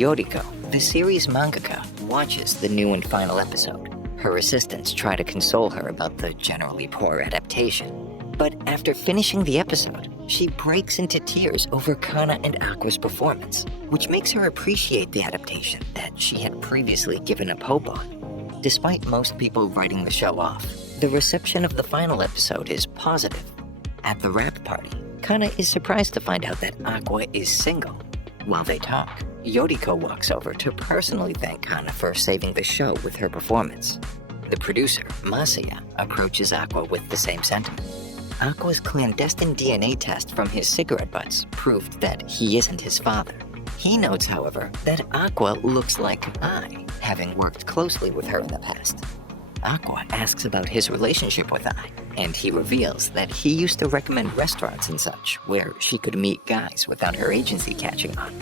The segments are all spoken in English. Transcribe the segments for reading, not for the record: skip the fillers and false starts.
Yoriko, the series mangaka, watches the new and final episode. Her assistants try to console her about the generally poor adaptation. But after finishing the episode, she breaks into tears over Kana and Aqua's performance, which makes her appreciate the adaptation that she had previously given up hope on. Despite most people writing the show off, the reception of the final episode is positive. At the wrap party, Kana is surprised to find out that Aqua is single. While they talk, Yoriko walks over to personally thank Kana for saving the show with her performance. The producer, Masaya, approaches Aqua with the same sentiment. Aqua's clandestine DNA test from his cigarette butts proved that he isn't his father. He notes, however, that Aqua looks like I, having worked closely with her in the past. Aqua asks about his relationship with I, and he reveals that he used to recommend restaurants and such where she could meet guys without her agency catching on.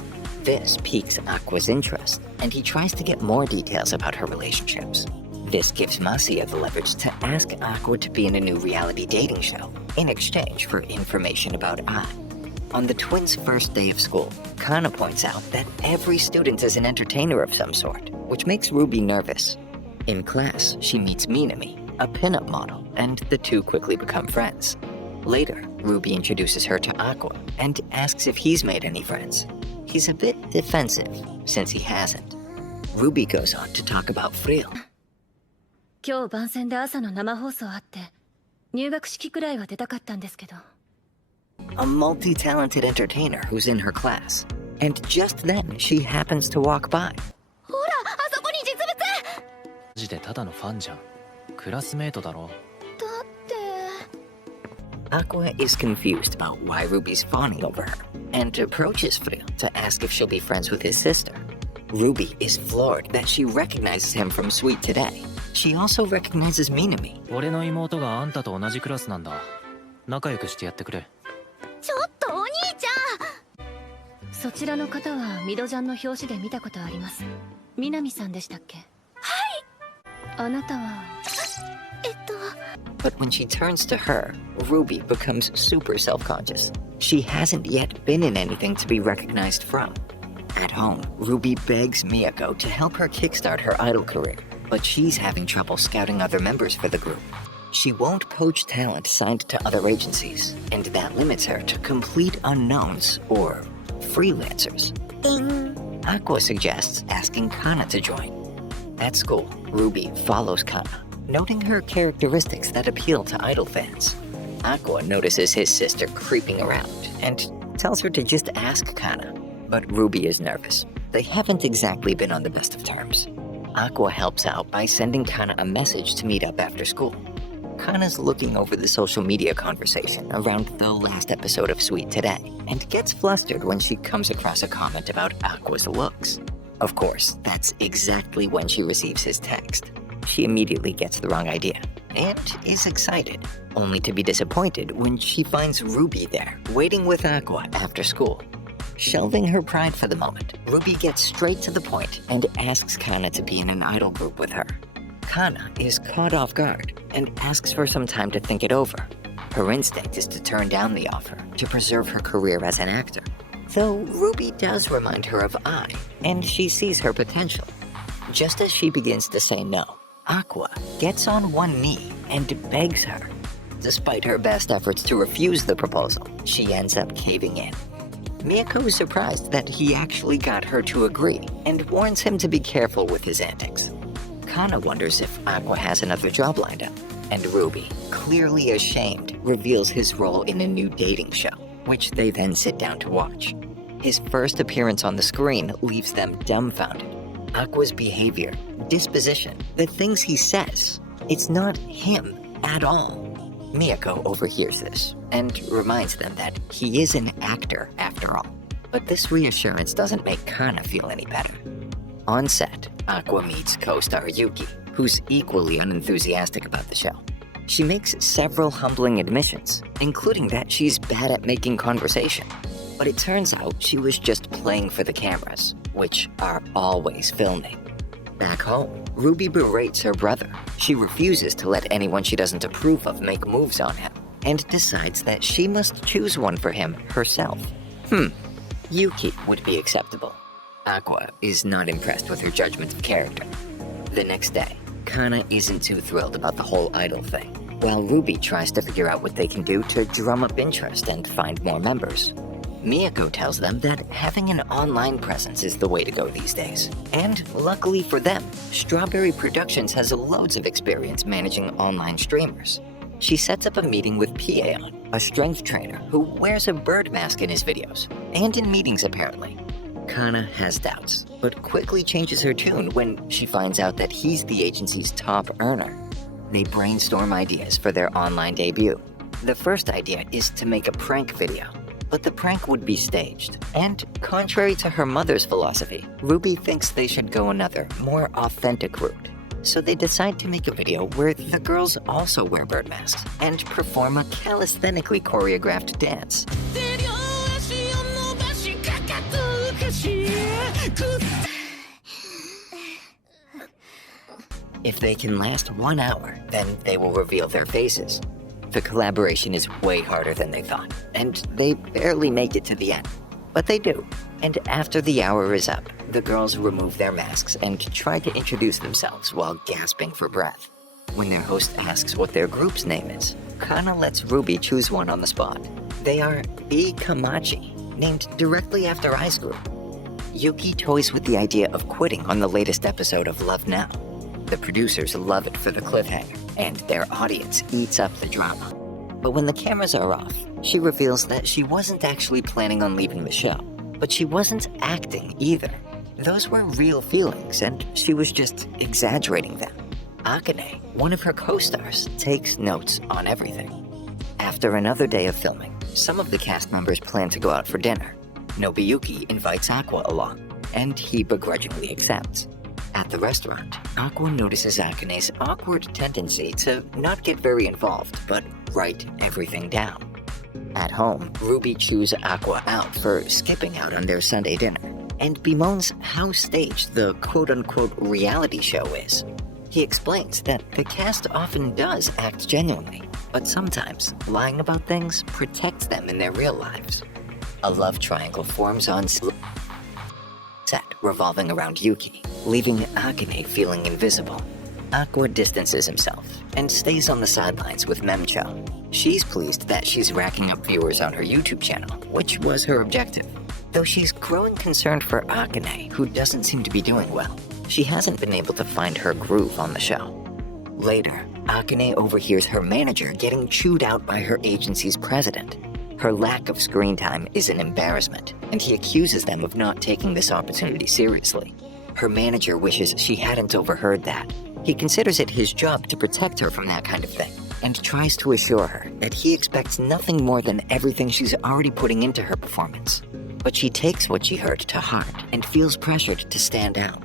This piques Aqua's interest, and he tries to get more details about her relationships. This gives Masaya the leverage to ask Aqua to be in a new reality dating show in exchange for information about I. On the twins' first day of school, Kana points out that every student is an entertainer of some sort, which makes Ruby nervous. In class, she meets Minami, a pinup model, and the two quickly become friends. Later, Ruby introduces her to Aqua and asks if he's made any friends. He's a bit defensive, since he hasn't. Ruby goes on to talk about Frill. 今日番宣で朝の生放送あって入学式くらいは出たかったんですけど A multi-talented entertainer who's in her class. And just then, she happens to walk by. ほらあそこに実物マジでただのファンじゃんクラスメートだろだって Aqua is confused about why Ruby's fawning over her and approaches Frill to ask if she'll be friends with his sister. Ruby is floored that she recognizes him from Sweet Today. She also recognizes Minami. 俺の妹があんたと同じクラスなんだ仲良くしてやってくれちょっとお兄ちゃんそちらの方はミドジャンの表紙で見たことあります南さんでしたっけはいあなたはBut when she turns to her, Ruby becomes super self-conscious. She hasn't yet been in anything to be recognized from. At home, Ruby begs Miyako to help her kickstart her idol career, but she's having trouble scouting other members for the group. She won't poach talent signed to other agencies, and that limits her to complete unknowns or freelancers. Ding! Aqua suggests asking Kana to join. At school, Ruby follows Kana, noting her characteristics that appeal to idol fans. Aqua notices his sister creeping around and tells her to just ask Kana. But Ruby is nervous. They haven't exactly been on the best of terms. Aqua helps out by sending Kana a message to meet up after school. Kana's looking over the social media conversation around the last episode of Sweet Today and gets flustered when she comes across a comment about Aqua's looks. Of course, that's exactly when she receives his text. She immediately gets the wrong idea and is excited, only to be disappointed when she finds Ruby there, waiting with Aqua after school. Shelving her pride for the moment, Ruby gets straight to the point and asks Kana to be in an idol group with her. Kana is caught off guard and asks for some time to think it over. Her instinct is to turn down the offer to preserve her career as an actor. Though Ruby does remind her of I, and she sees her potential. Just as she begins to say no, Aqua gets on one knee and begs her. Despite her best efforts to refuse the proposal, she ends up caving in. Miyako is surprised that he actually got her to agree and warns him to be careful with his antics. Kana wonders if Aqua has another job lined up, and Ruby, clearly ashamed, reveals his role in a new dating show, which they then sit down to watch. His first appearance on the screen leaves them dumbfounded. Aqua's behavior, disposition, the things he says, it's not him at all. Miyako overhears this and reminds them that he is an actor after all. But this reassurance doesn't make Kana feel any better. On set, Aqua meets co-star Yuki, who's equally unenthusiastic about the show. She makes several humbling admissions, including that she's bad at making conversation. But it turns out she was just playing for the cameras, which are always filming. Back home, Ruby berates her brother. She refuses to let anyone she doesn't approve of make moves on him, and decides that she must choose one for him herself. Yuki would be acceptable. Aqua is not impressed with her judgment of character. The next day, Kana isn't too thrilled about the whole idol thing, while Ruby tries to figure out what they can do to drum up interest and find more members. Miyako tells them that having an online presence is the way to go these days. And luckily for them, Strawberry Productions has loads of experience managing online streamers. She sets up a meeting with Pieon, a strength trainer who wears a bird mask in his videos, and in meetings apparently. Kana has doubts, but quickly changes her tune when she finds out that he's the agency's top earner. They brainstorm ideas for their online debut. The first idea is to make a prank video, but the prank would be staged. And contrary to her mother's philosophy, Ruby thinks they should go another, more authentic route. So they decide to make a video where the girls also wear bird masks and perform a calisthenically choreographed dance. If they can last 1 hour, then they will reveal their faces. The collaboration is way harder than they thought, and they barely make it to the end. But they do, and after the hour is up, the girls remove their masks and try to introduce themselves while gasping for breath. When their host asks what their group's name is, Kana lets Ruby choose one on the spot. They are Komachi, named directly after I's group. Yuki toys with the idea of quitting on the latest episode of Love Now. The producers love it for the cliffhanger, and their audience eats up the drama. But when the cameras are off, she reveals that she wasn't actually planning on leaving the show, but she wasn't acting either. Those were real feelings, and she was just exaggerating them. Akane, one of her co-stars, takes notes on everything. After another day of filming, some of the cast members plan to go out for dinner. Nobuyuki invites Aqua along, and he begrudgingly accepts. At the restaurant, Aqua notices Akane's awkward tendency to not get very involved, but write everything down. At home, Ruby chews Aqua out for skipping out on their Sunday dinner, and bemoans how staged the quote-unquote reality show is. He explains that the cast often does act genuinely, but sometimes lying about things protects them in their real lives. A love triangle forms on set revolving around Yuki, leaving Akane feeling invisible. Aqua distances himself and stays on the sidelines with Memcho. She's pleased that she's racking up viewers on her YouTube channel, which was her objective. Though she's growing concerned for Akane, who doesn't seem to be doing well. She hasn't been able to find her groove on the show. Later, Akane overhears her manager getting chewed out by her agency's president. Her lack of screen time is an embarrassment, and he accuses them of not taking this opportunity seriously. Her manager wishes she hadn't overheard that. He considers it his job to protect her from that kind of thing, and tries to assure her that he expects nothing more than everything she's already putting into her performance. But she takes what she heard to heart and feels pressured to stand out.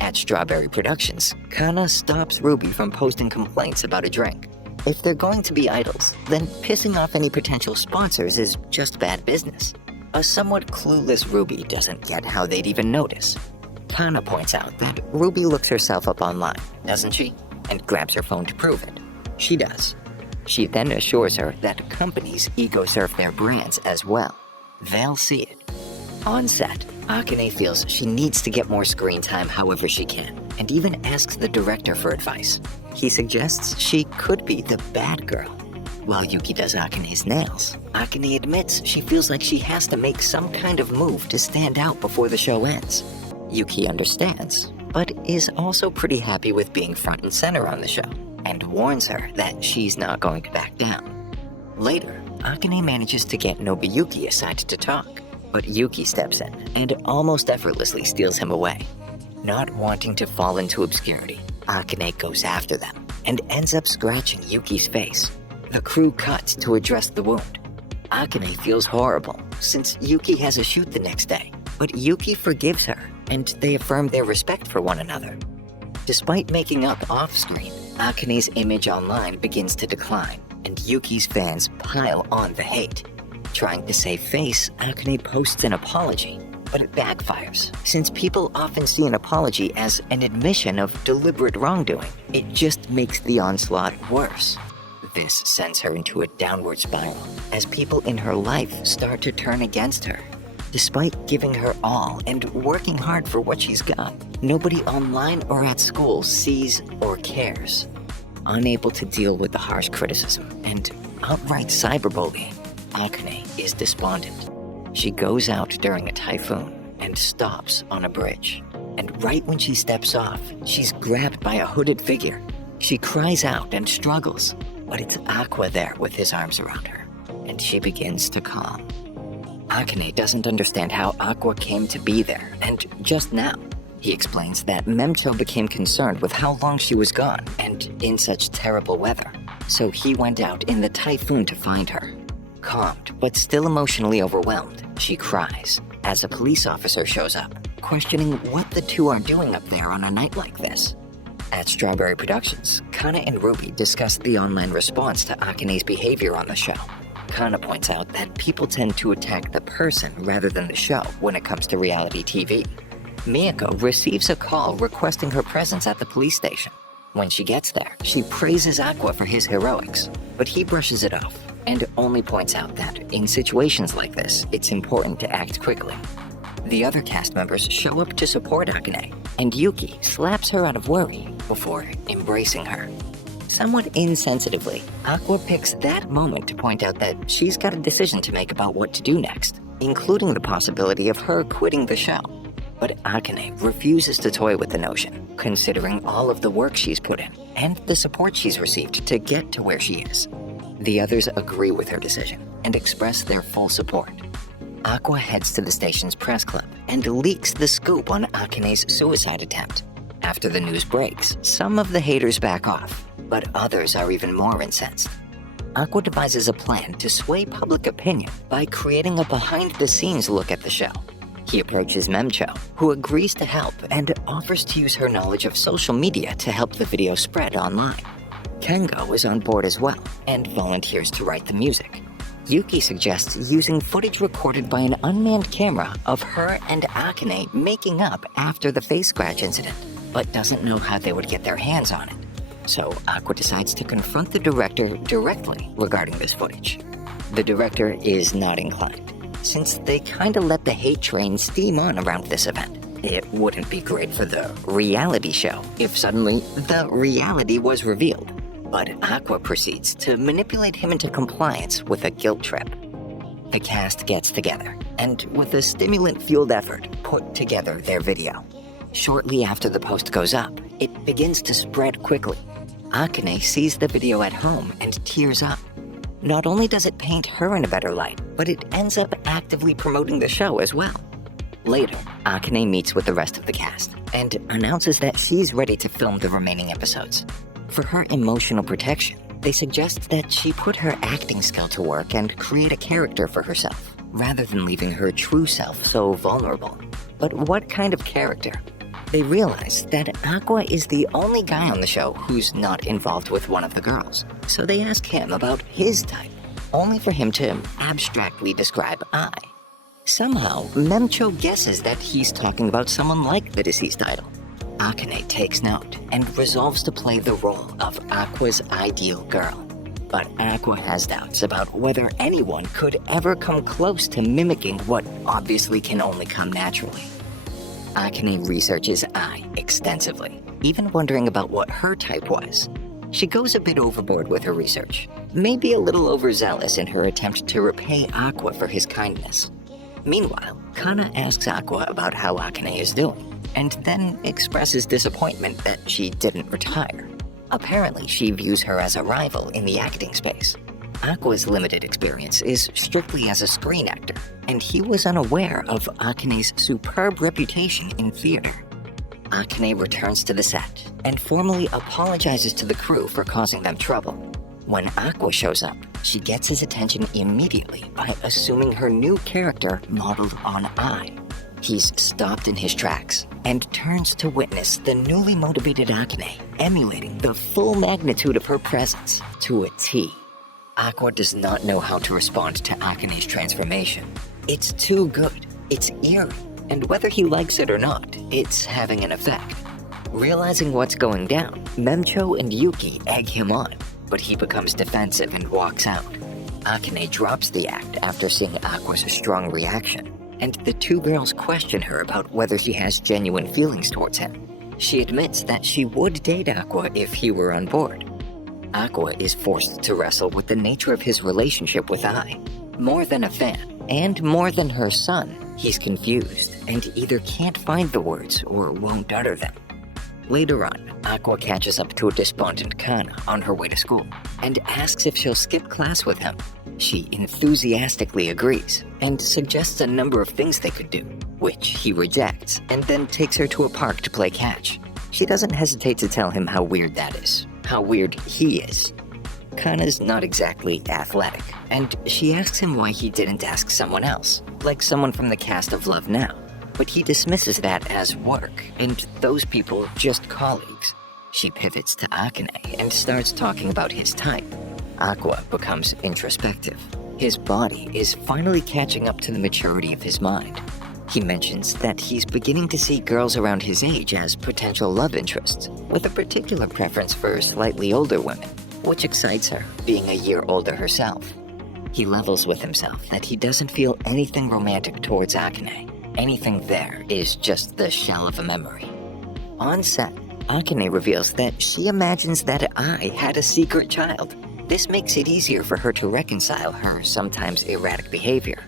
At Strawberry Productions, Kana stops Ruby from posting complaints about a drink. If they're going to be idols, then pissing off any potential sponsors is just bad business. A somewhat clueless Ruby doesn't get how they'd even notice. Kana points out that Ruby looks herself up online, doesn't she? And grabs her phone to prove it. She does. She then assures her that companies ego-surf their brands as well. They'll see it. On set, Akane feels she needs to get more screen time however she can, and even asks the director for advice. He suggests she could be the bad girl. While Yuki does Akane's nails, Akane admits she feels like she has to make some kind of move to stand out before the show ends. Yuki understands, but is also pretty happy with being front and center on the show, and warns her that she's not going to back down. Later, Akane manages to get Nobuyuki aside to talk, but Yuki steps in and almost effortlessly steals him away. Not wanting to fall into obscurity, Akane goes after them and ends up scratching Yuki's face. The crew cuts to address the wound. Akane feels horrible since Yuki has a shoot the next day, but Yuki forgives her and they affirm their respect for one another. Despite making up off-screen, Akane's image online begins to decline and Yuki's fans pile on the hate. Trying to save face, Akane posts an apology, but it backfires, since people often see an apology as an admission of deliberate wrongdoing. It just makes the onslaught worse. This sends her into a downward spiral, as people in her life start to turn against her. Despite giving her all and working hard for what she's got, nobody online or at school sees or cares. Unable to deal with the harsh criticism and outright cyberbullying, Akane is despondent. She goes out during a typhoon and stops on a bridge. And right when she steps off, she's grabbed by a hooded figure. She cries out and struggles, but it's Aqua there with his arms around her, and she begins to calm. Akane doesn't understand how Aqua came to be there, and just now, he explains that Memcho became concerned with how long she was gone and in such terrible weather, so he went out in the typhoon to find her. Calmed, but still emotionally overwhelmed, she cries as a police officer shows up, questioning what the two are doing up there on a night like this. At Strawberry Productions, Kana and Ruby discuss the online response to Akane's behavior on the show. Kana points out that people tend to attack the person rather than the show when it comes to reality TV. Miyako receives a call requesting her presence at the police station. When she gets there, she praises Aqua for his heroics, but he brushes it off and only points out that in situations like this, it's important to act quickly. The other cast members show up to support Akane, and Yuki slaps her out of worry before embracing her. Somewhat insensitively, Aqua picks that moment to point out that she's got a decision to make about what to do next, including the possibility of her quitting the show. But Akane refuses to toy with the notion, considering all of the work she's put in and the support she's received to get to where she is. The others agree with her decision and express their full support. Aqua heads to the station's press club and leaks the scoop on Akane's suicide attempt. After the news breaks, some of the haters back off, but others are even more incensed. Aqua devises a plan to sway public opinion by creating a behind-the-scenes look at the show. He approaches Memcho, who agrees to help and offers to use her knowledge of social media to help the video spread online. Kengo is on board as well and volunteers to write the music. Yuki suggests using footage recorded by an unmanned camera of her and Akane making up after the face scratch incident, but doesn't know how they would get their hands on it. So Aqua decides to confront the director directly regarding this footage. The director is not inclined, since they kinda let the hate train steam on around this event. It wouldn't be great for the reality show if suddenly the reality was revealed. But Aqua proceeds to manipulate him into compliance with a guilt trip. The cast gets together, and with a stimulant-fueled effort, put together their video. Shortly after the post goes up, it begins to spread quickly. Akane sees the video at home and tears up. Not only does it paint her in a better light, but it ends up actively promoting the show as well. Later, Akane meets with the rest of the cast and announces that she's ready to film the remaining episodes. For her emotional protection, they suggest that she put her acting skill to work and create a character for herself, rather than leaving her true self so vulnerable. But what kind of character? They realize that Aqua is the only guy on the show who's not involved with one of the girls, so they ask him about his type, only for him to abstractly describe I. Somehow, Memcho guesses that he's talking about someone like the deceased idol. Akane takes note and resolves to play the role of Aqua's ideal girl. But Aqua has doubts about whether anyone could ever come close to mimicking what obviously can only come naturally. Akane researches I extensively, even wondering about what her type was. She goes a bit overboard with her research, maybe a little overzealous in her attempt to repay Aqua for his kindness. Meanwhile, Kana asks Aqua about how Akane is doing, and then expresses disappointment that she didn't retire. Apparently, she views her as a rival in the acting space. Aqua's limited experience is strictly as a screen actor, and he was unaware of Akane's superb reputation in theater. Akane returns to the set and formally apologizes to the crew for causing them trouble. When Aqua shows up, she gets his attention immediately by assuming her new character modeled on I. He's stopped in his tracks and turns to witness the newly motivated Akane emulating the full magnitude of her presence to a T. Aqua does not know how to respond to Akane's transformation. It's too good, it's eerie, and whether he likes it or not, it's having an effect. Realizing what's going down, Memcho and Yuki egg him on, but he becomes defensive and walks out. Akane drops the act after seeing Aqua's strong reaction. and the two girls question her about whether she has genuine feelings towards him. She admits that she would date Aqua if he were on board. Aqua is forced to wrestle with the nature of his relationship with Ai. More than a fan, and more than her son, he's confused and either can't find the words or won't utter them. Later on, Aqua catches up to a despondent Kana on her way to school and asks if she'll skip class with him. She enthusiastically agrees and suggests a number of things they could do, which he rejects and then takes her to a park to play catch. She doesn't hesitate to tell him how weird that is, how weird he is. Kana's not exactly athletic, and she asks him why he didn't ask someone else, like someone from the cast of Love Now. But he dismisses that as work, and those people just colleagues. She pivots to Akane and starts talking about his type. Aqua becomes introspective. His body is finally catching up to the maturity of his mind. He mentions that he's beginning to see girls around his age as potential love interests, with a particular preference for slightly older women, which excites her, being a year older herself. He levels with himself that he doesn't feel anything romantic towards Akane. Anything there is just the shell of a memory. On set, Akane reveals that she imagines that Ai had a secret child. This makes it easier for her to reconcile her sometimes erratic behavior.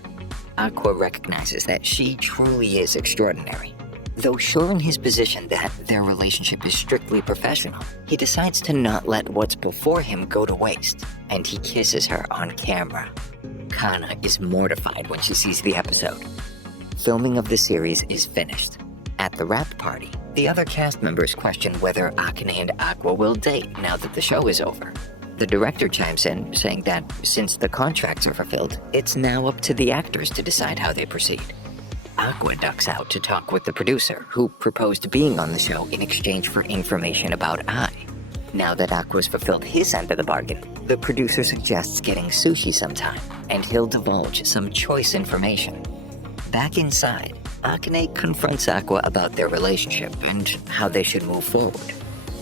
Aqua recognizes that she truly is extraordinary. Though sure in his position that their relationship is strictly professional, he decides to not let what's before him go to waste, and he kisses her on camera. Kana is mortified when she sees the episode. Filming of the series is finished. At the wrap party, the other cast members question whether Akane and Aqua will date now that the show is over. The director chimes in, saying that since the contracts are fulfilled, it's now up to the actors to decide how they proceed. Aqua ducks out to talk with the producer, who proposed being on the show in exchange for information about Ai. Now that Aqua's fulfilled his end of the bargain, the producer suggests getting sushi sometime, and he'll divulge some choice information. Back inside, Akane confronts Aqua about their relationship and how they should move forward.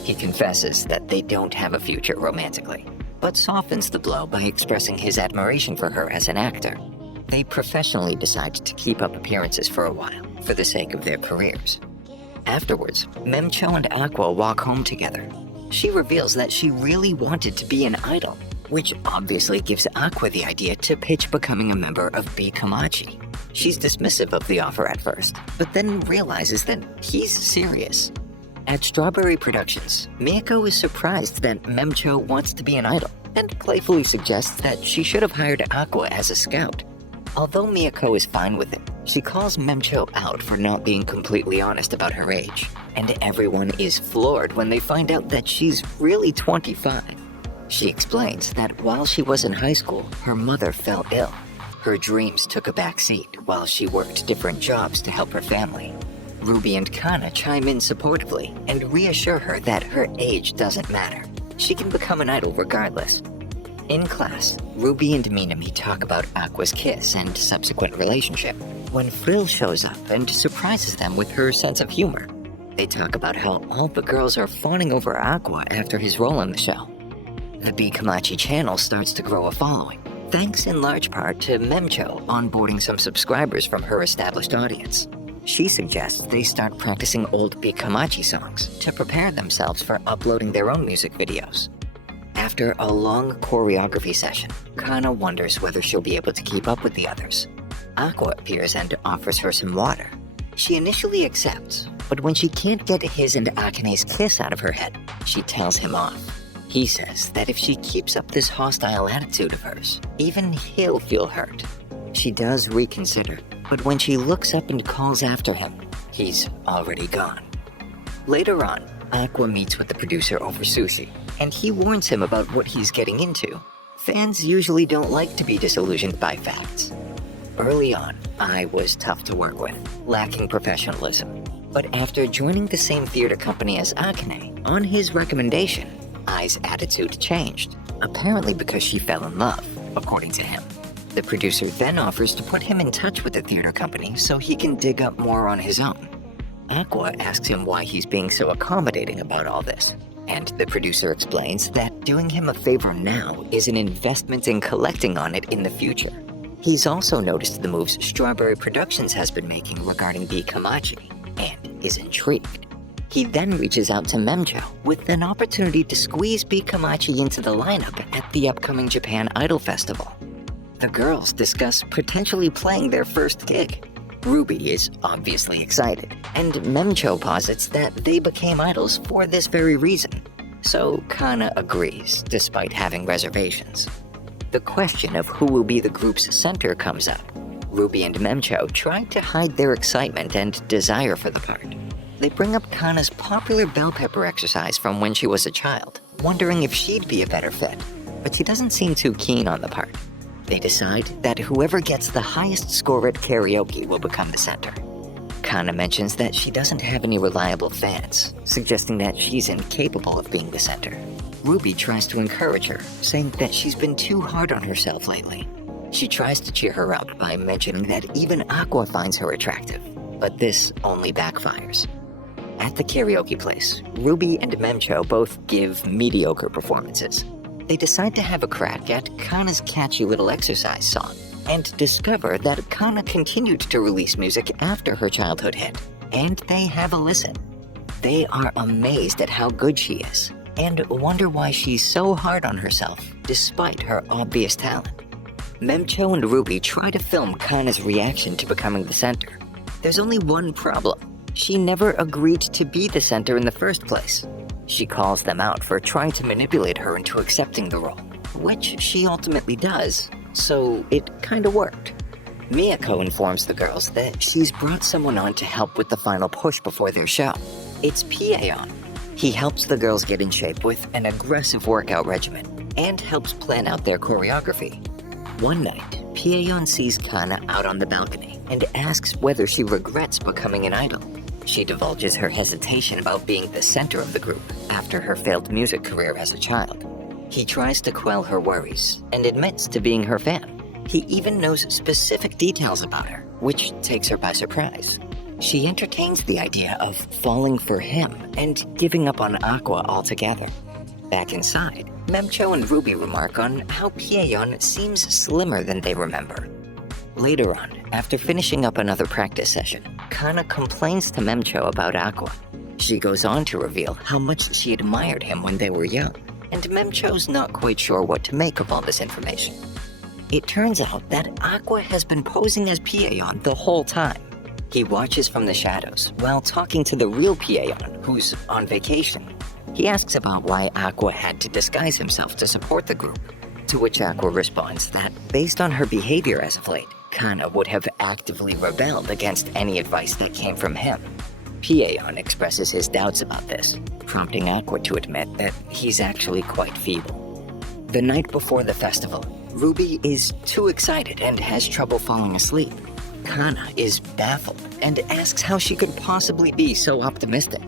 He confesses that they don't have a future romantically, but softens the blow by expressing his admiration for her as an actor. They professionally decide to keep up appearances for a while, for the sake of their careers. Afterwards, Memcho and Aqua walk home together. She reveals that she really wanted to be an idol, which obviously gives Aqua the idea to pitch becoming a member of Komachi. She's dismissive of the offer at first, but then realizes that he's serious. At Strawberry Productions, Miyako is surprised that Memcho wants to be an idol, and playfully suggests that she should have hired Aqua as a scout. Although Miyako is fine with it, she calls Memcho out for not being completely honest about her age, and everyone is floored when they find out that she's really 25. She explains that while she was in high school, her mother fell ill. Her dreams took a back seat while she worked different jobs to help her family. Ruby and Kana chime in supportively and reassure her that her age doesn't matter. She can become an idol regardless. In class, Ruby and Minami talk about Aqua's kiss and subsequent relationship, when Frill shows up and surprises them with her sense of humor. They talk about how all the girls are fawning over Aqua after his role on the show. The Komachi channel starts to grow a following, thanks in large part to Memcho onboarding some subscribers from her established audience. She suggests they start practicing old Komachi songs to prepare themselves for uploading their own music videos. After a long choreography session, Kana wonders whether she'll be able to keep up with the others. Aqua appears and offers her some water. She initially accepts, but when she can't get his and Akane's kiss out of her head, she tells him off. He says that if she keeps up this hostile attitude of hers, even he'll feel hurt. She does reconsider, but when she looks up and calls after him, he's already gone. Later on, Aqua meets with the producer over sushi, and he warns him about what he's getting into. Fans usually don't like to be disillusioned by facts. Early on, I was tough to work with, lacking professionalism. But after joining the same theater company as Akane, on his recommendation, Ai's attitude changed, apparently because she fell in love, according to him. The producer then offers to put him in touch with the theater company so he can dig up more on his own. Aqua asks him why he's being so accommodating about all this, and the producer explains that doing him a favor now is an investment in collecting on it in the future. He's also noticed the moves Strawberry Productions has been making regarding the Komachi, and is intrigued. He then reaches out to Memcho with an opportunity to squeeze B. Komachi into the lineup at the upcoming Japan Idol Festival. The girls discuss potentially playing their first gig. Ruby is obviously excited, and Memcho posits that they became idols for this very reason. So Kana agrees, despite having reservations. The question of who will be the group's center comes up. Ruby and Memcho try to hide their excitement and desire for the part. They bring up Kana's popular bell pepper exercise from when she was a child, wondering if she'd be a better fit, but she doesn't seem too keen on the part. They decide that whoever gets the highest score at karaoke will become the center. Kana mentions that she doesn't have any reliable fans, suggesting that she's incapable of being the center. Ruby tries to encourage her, saying that she's been too hard on herself lately. She tries to cheer her up by mentioning that even Aqua finds her attractive, but this only backfires. At the karaoke place, Ruby and Memcho both give mediocre performances. They decide to have a crack at Kana's catchy little exercise song, and discover that Kana continued to release music after her childhood hit, and they have a listen. They are amazed at how good she is, and wonder why she's so hard on herself despite her obvious talent. Memcho and Ruby try to film Kana's reaction to becoming the center. There's only one problem. She never agreed to be the center in the first place. She calls them out for trying to manipulate her into accepting the role, which she ultimately does, so it kinda worked. Miyako informs the girls that she's brought someone on to help with the final push before their show. It's Paeon. He helps the girls get in shape with an aggressive workout regimen, and helps plan out their choreography. One night, Paeon sees Kana out on the balcony and asks whether she regrets becoming an idol. She divulges her hesitation about being the center of the group after her failed music career as a child. He tries to quell her worries and admits to being her fan. He even knows specific details about her, which takes her by surprise. She entertains the idea of falling for him and giving up on Aqua altogether. Back inside, Memcho and Ruby remark on how Paeon seems slimmer than they remember. Later on, after finishing up another practice session, Kana complains to Memcho about Aqua. She goes on to reveal how much she admired him when they were young, and Memcho's not quite sure what to make of all this information. It turns out that Aqua has been posing as Paeon the whole time. He watches from the shadows while talking to the real Paeon, who's on vacation. He asks about why Aqua had to disguise himself to support the group, to which Aqua responds that based on her behavior as of late, Kana would have actively rebelled against any advice that came from him. Paeon expresses his doubts about this, prompting Aqua to admit that he's actually quite feeble. The night before the festival, Ruby is too excited and has trouble falling asleep. Kana is baffled and asks how she could possibly be so optimistic.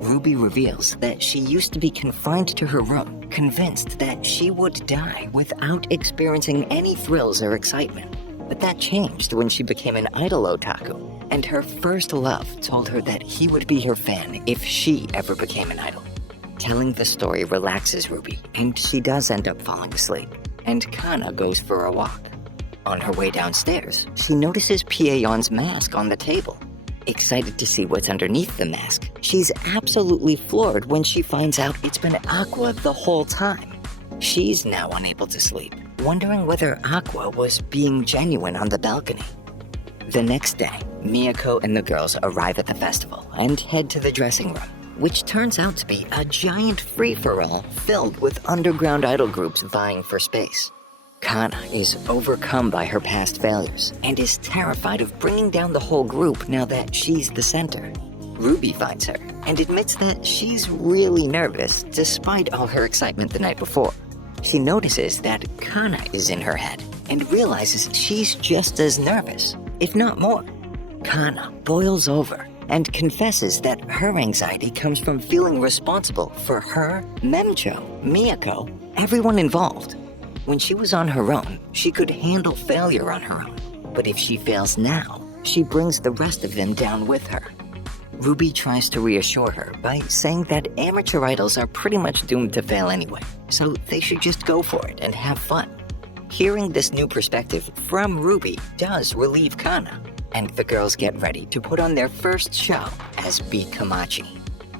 Ruby reveals that she used to be confined to her room, convinced that she would die without experiencing any thrills or excitement. But that changed when she became an idol otaku, and her first love told her that he would be her fan if she ever became an idol. Telling the story relaxes Ruby, and she does end up falling asleep, and Kana goes for a walk. On her way downstairs, she notices Paeon's mask on the table. Excited to see what's underneath the mask, she's absolutely floored when she finds out it's been Aqua the whole time. She's now unable to sleep, wondering whether Aqua was being genuine on the balcony. The next day, Miyako and the girls arrive at the festival and head to the dressing room, which turns out to be a giant free-for-all filled with underground idol groups vying for space. Kana is overcome by her past failures and is terrified of bringing down the whole group now that she's the center. Ruby finds her and admits that she's really nervous despite all her excitement the night before. She notices that Kana is in her head and realizes she's just as nervous, if not more. Kana boils over and confesses that her anxiety comes from feeling responsible for her, Memcho, Miyako, everyone involved. When she was on her own, she could handle failure on her own. But if she fails now, she brings the rest of them down with her. Ruby tries to reassure her by saying that amateur idols are pretty much doomed to fail anyway, so they should just go for it and have fun. Hearing this new perspective from Ruby does relieve Kana, and the girls get ready to put on their first show as Komachi.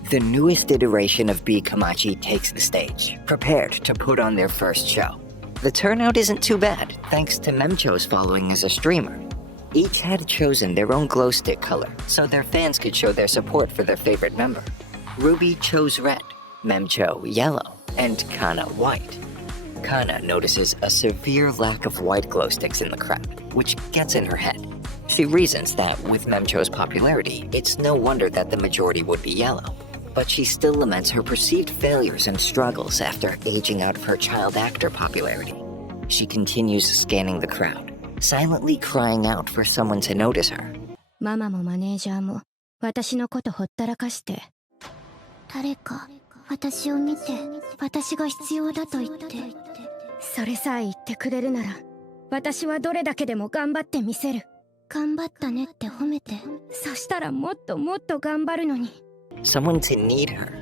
The newest iteration of Komachi takes the stage, prepared to put on their first show. The turnout isn't too bad, thanks to Memcho's following as a streamer. Each had chosen their own glow stick color, so their fans could show their support for their favorite member. Ruby chose red, Memcho yellow, and Kana white. Kana notices a severe lack of white glow sticks in the crowd, which gets in her head. She reasons that with Memcho's popularity, it's no wonder that the majority would be yellow. But she still laments her perceived failures and struggles after aging out of her child actor popularity. She continues scanning the crowd, silently crying out for someone to notice her. ママもマネージャーも私のことほったらかして。誰か私を見て私が必要だと言って。それさえ言ってくれるなら私はどれだけでも頑張ってみせる。頑張ったねって褒めて。そしたらもっともっと頑張るのに。Someone to need her.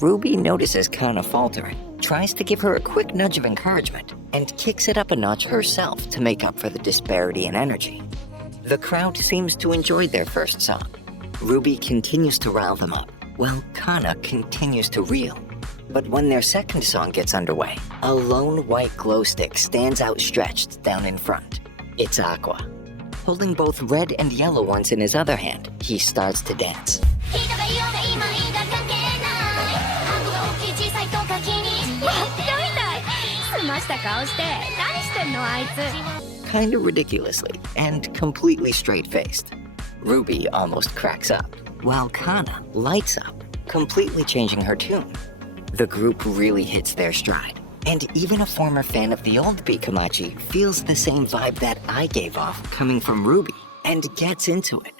Ruby notices Kana faltering, tries to give her a quick nudge of encouragement, and kicks it up a notch herself to make up for the disparity in energy. The crowd seems to enjoy their first song. Ruby continues to rile them up, while Kana continues to reel. But when their second song gets underway, a lone white glow stick stands outstretched down in front. It's Aqua. Holding both red and yellow ones in his other hand, he starts to dance. Kinda ridiculously and completely straight-faced. Ruby almost cracks up, while Kana lights up, completely changing her tune. The group really hits their stride, and even a former fan of the old Komachi feels the same vibe that I gave off coming from Ruby and gets into it.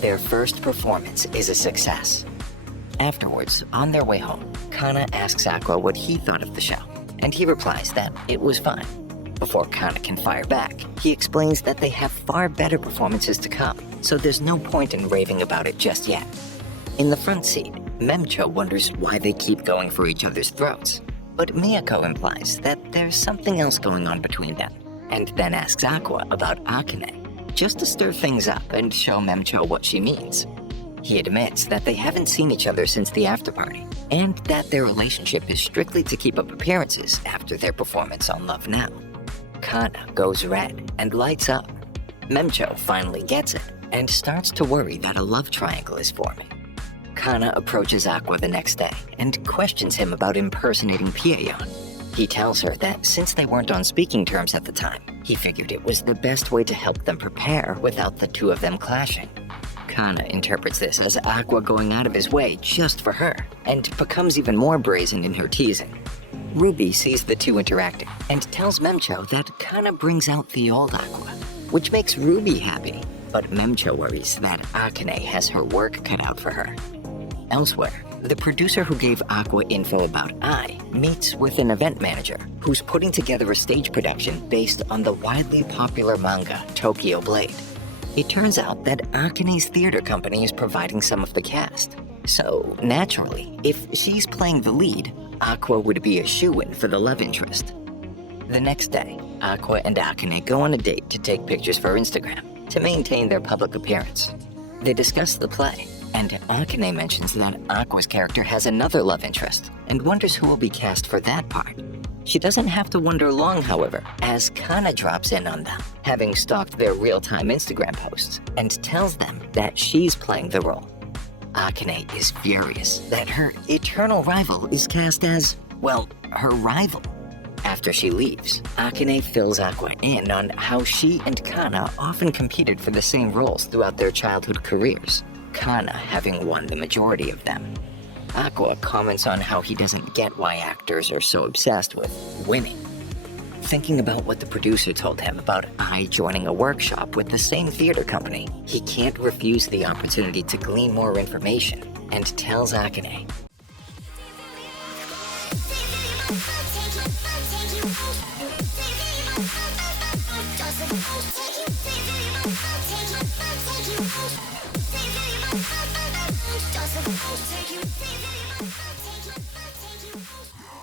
Their first performance is a success. Afterwards, on their way home, Kana asks Aqua what he thought of the show, and he replies that it was fine. Before Kana can fire back, he explains that they have far better performances to come, so there's no point in raving about it just yet. In the front seat, Memcho wonders why they keep going for each other's throats, but Miyako implies that there's something else going on between them, and then asks Aqua about Akane, just to stir things up and show Memcho what she means. He admits that they haven't seen each other since the after-party, and that their relationship is strictly to keep up appearances after their performance on Love Now. Kana goes red and lights up. Memcho finally gets it, and starts to worry that a love triangle is forming. Kana approaches Aqua the next day, and questions him about impersonating Pieyon. He tells her that since they weren't on speaking terms at the time, he figured it was the best way to help them prepare without the two of them clashing. Kana interprets this as Aqua going out of his way just for her, and becomes even more brazen in her teasing. Ruby sees the two interacting, and tells Memcho that Kana brings out the old Aqua, which makes Ruby happy, but Memcho worries that Akane has her work cut out for her. Elsewhere, the producer who gave Aqua info about Ai meets with an event manager who's putting together a stage production based on the widely popular manga Tokyo Blade. It turns out that Akane's theater company is providing some of the cast. So, naturally, if she's playing the lead, Aqua would be a shoo-in for the love interest. The next day, Aqua and Akane go on a date to take pictures for Instagram to maintain their public appearance. They discuss the play, and Akane mentions that Aqua's character has another love interest and wonders who will be cast for that part. She doesn't have to wonder long, however, as Kana drops in on them, having stalked their real-time Instagram posts, and tells them that she's playing the role. Akane is furious that her eternal rival is cast as, well, her rival. After she leaves, Akane fills Aqua in on how she and Kana often competed for the same roles throughout their childhood careers, Kana having won the majority of them. Aqua comments on how he doesn't get why actors are so obsessed with winning. Thinking about what the producer told him about Ai joining a workshop with the same theater company, he can't refuse the opportunity to glean more information, and tells Akane